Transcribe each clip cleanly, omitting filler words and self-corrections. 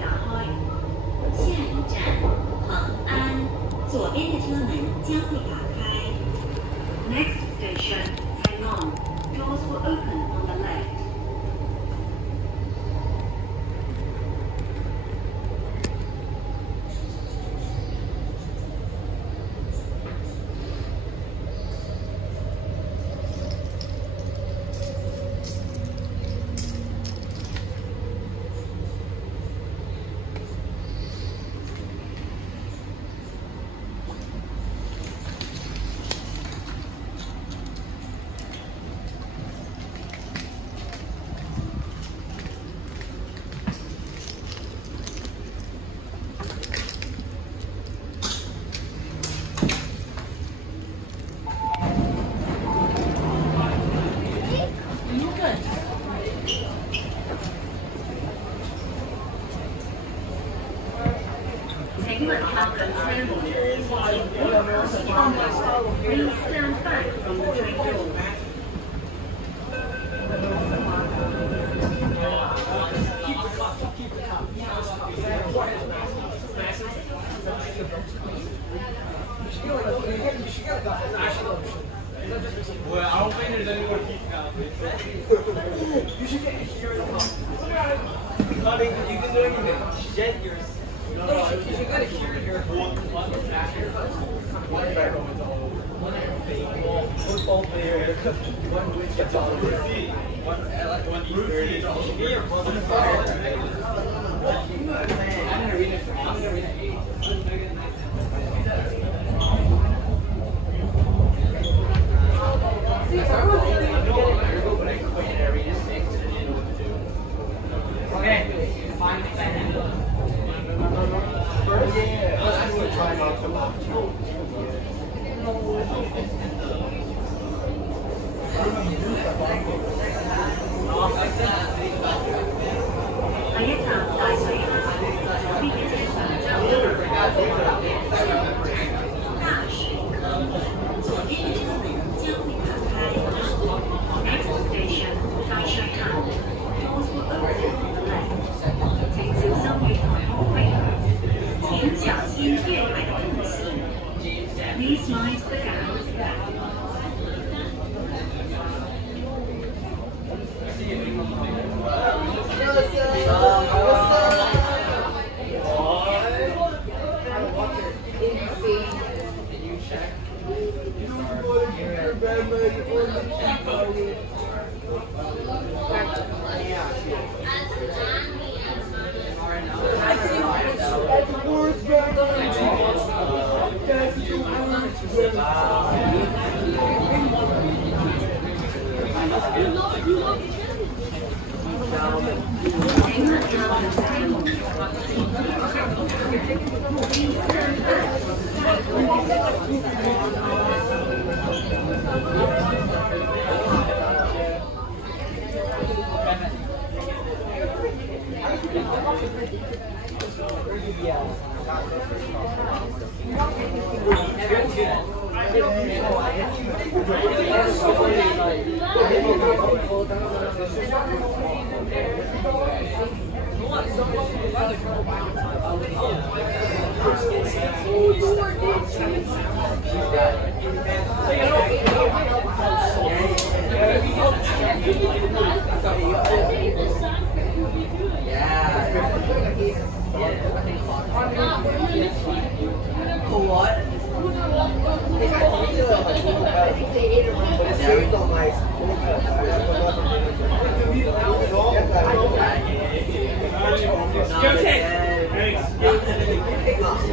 打開。下一站恒安，左邊的車門將會打開。Next station, hang on. Doors will open on the left. 請問靠近車門。Please stand back from the train doors. Well, I don't think there's anyone keeping out. You should get here. You can do anything. Jet yours. No, you should get here. Football player. One which gets all the routine. One routine. I'm gonna read it. Okay, find the fan. First, I'm going to try not to laugh. Please mind the gap.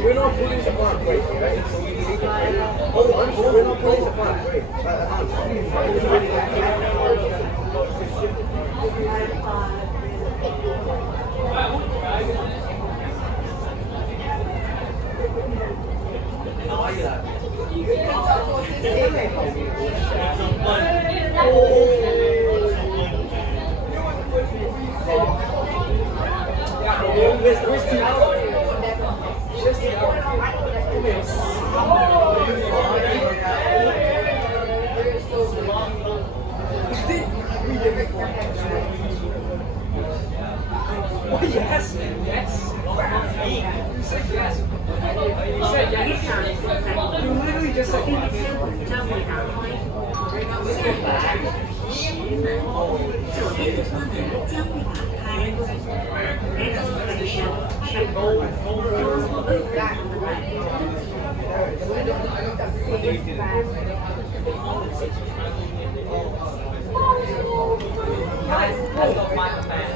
We're not putting the front brake, right? So we need to hold on, we're not putting the front brake. Yes, yes. 的车门将会打开。Next station, Chiikawa. Doors will open on the left. Guys, let's go find the man.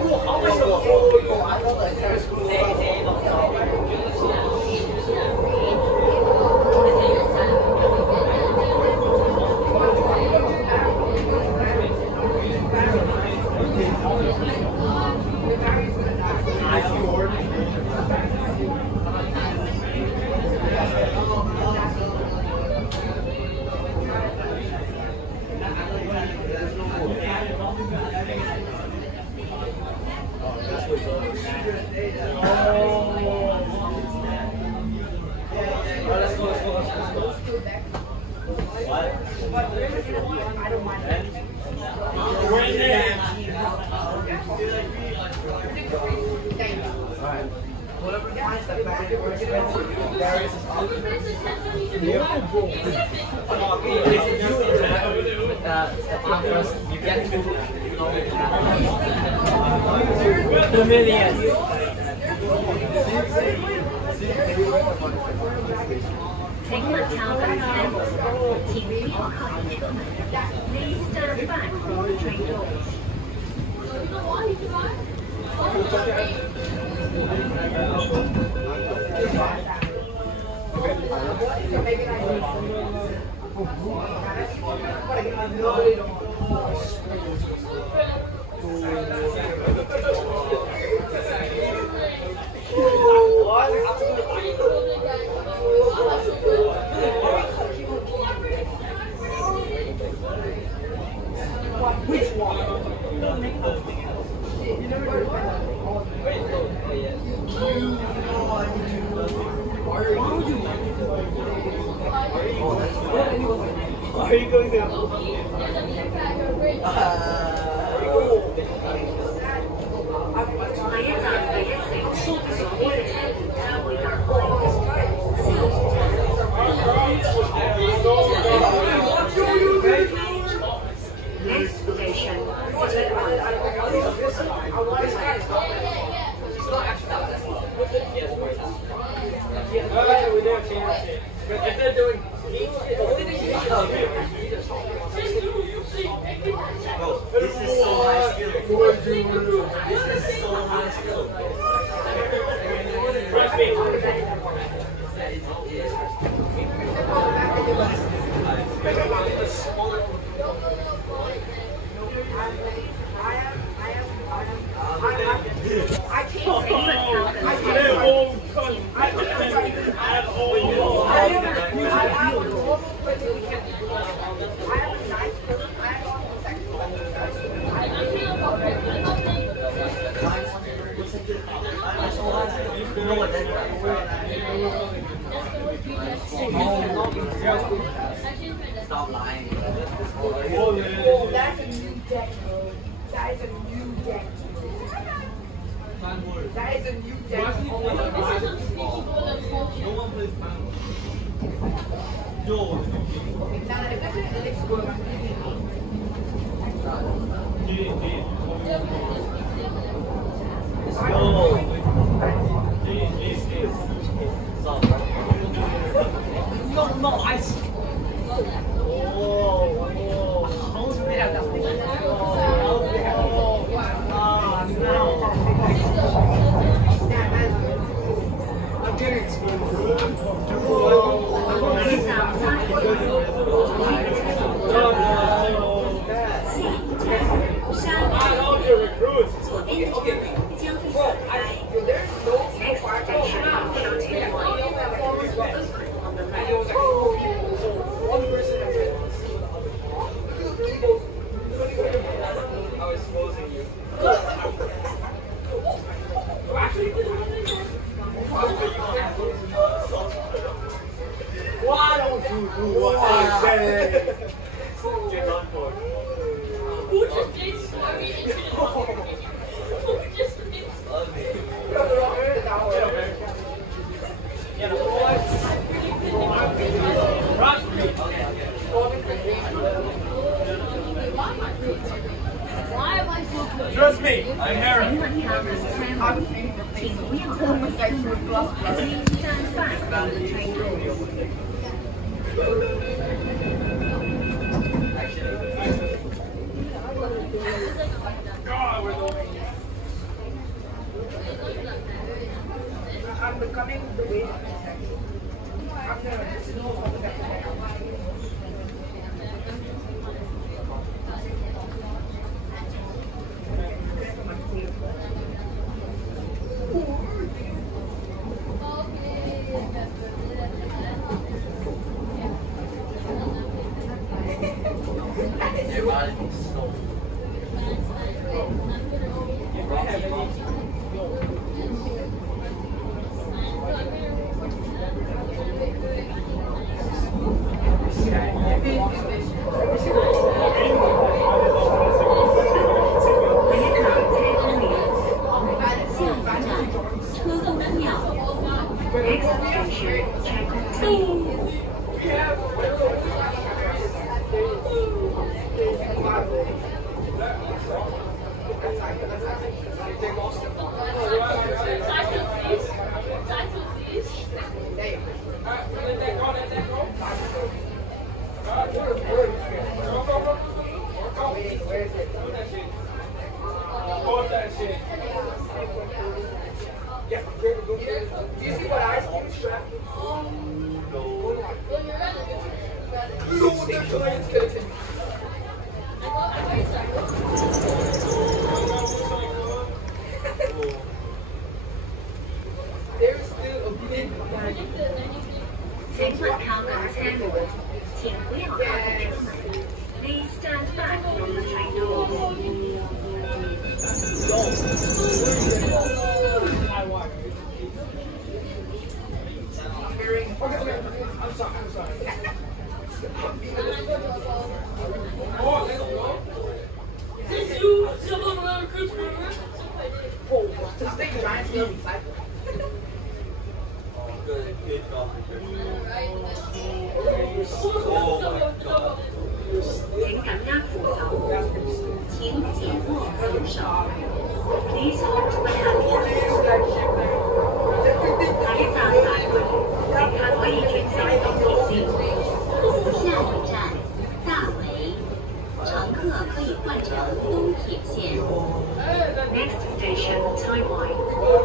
Whoever finds the bag or expensive, Darius is out. With the offers, you get to know 2 million. Take the town and请不要靠近车门。Please stand back from the train doors. Which one? Are you going to? 下一站第一城，所有嘅車門將會打開。下一站 Next station, If they're doing this is so high skill. This is so high skill. Trust me. Stop lying. Oh, that's a new deck, bro. That is a new deck. That is a new deck. Oh my god. No one plays man. Yo. Now that it looks good. No, ice. Why don't you do what I say? Who just did sorry into the Who just did Why am I so good? Please stand back from the train doors. I'm becoming the way. Please stand back from the train doors. I'm sorry. This thing reminds me of recycling. Oh my god. 请紧握扶手，请紧握扶手。Please hold the handle. 下一站大圍，乘客可以轉乘東鐵線。下一站大圍，乘客可以換乘東鐵線。Next station, Taiwan.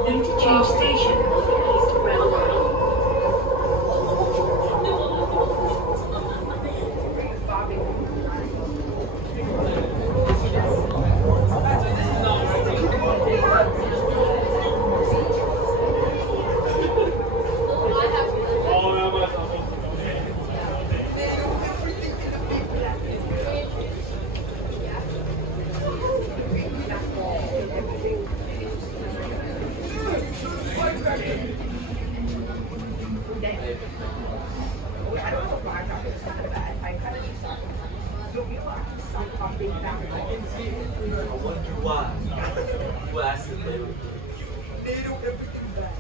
Interchange station on the East Rail Line. I wonder why. You asked if they were good. They do everything back.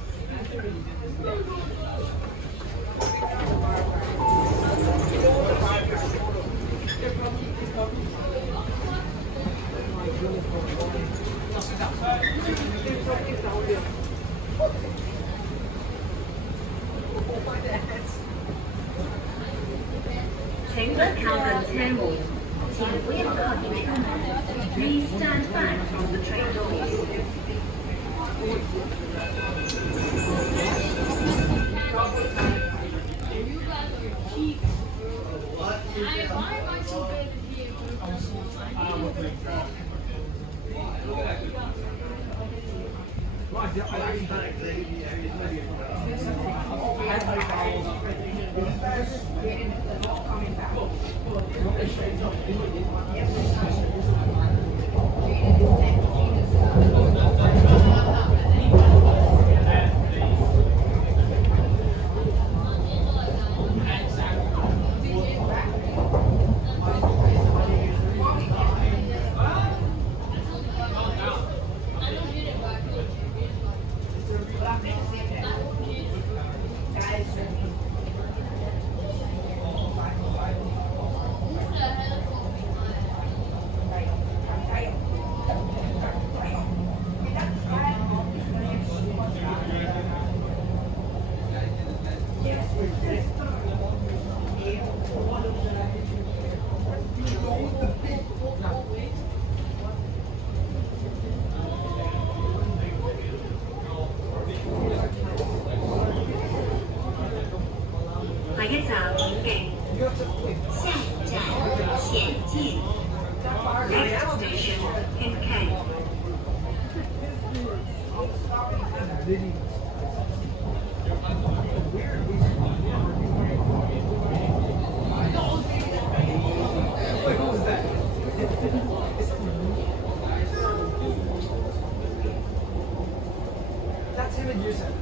Please stand back from the train doors. Why am I so bad here? 一站顯徑，下一站顯徑。Next station, Hinken. Wait, what was that? That's him and Yusuf.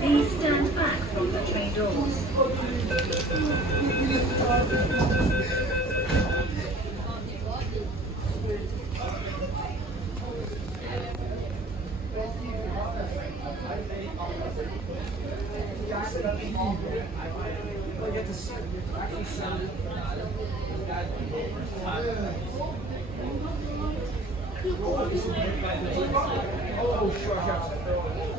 Please stand back from the train doors. Oh, sure.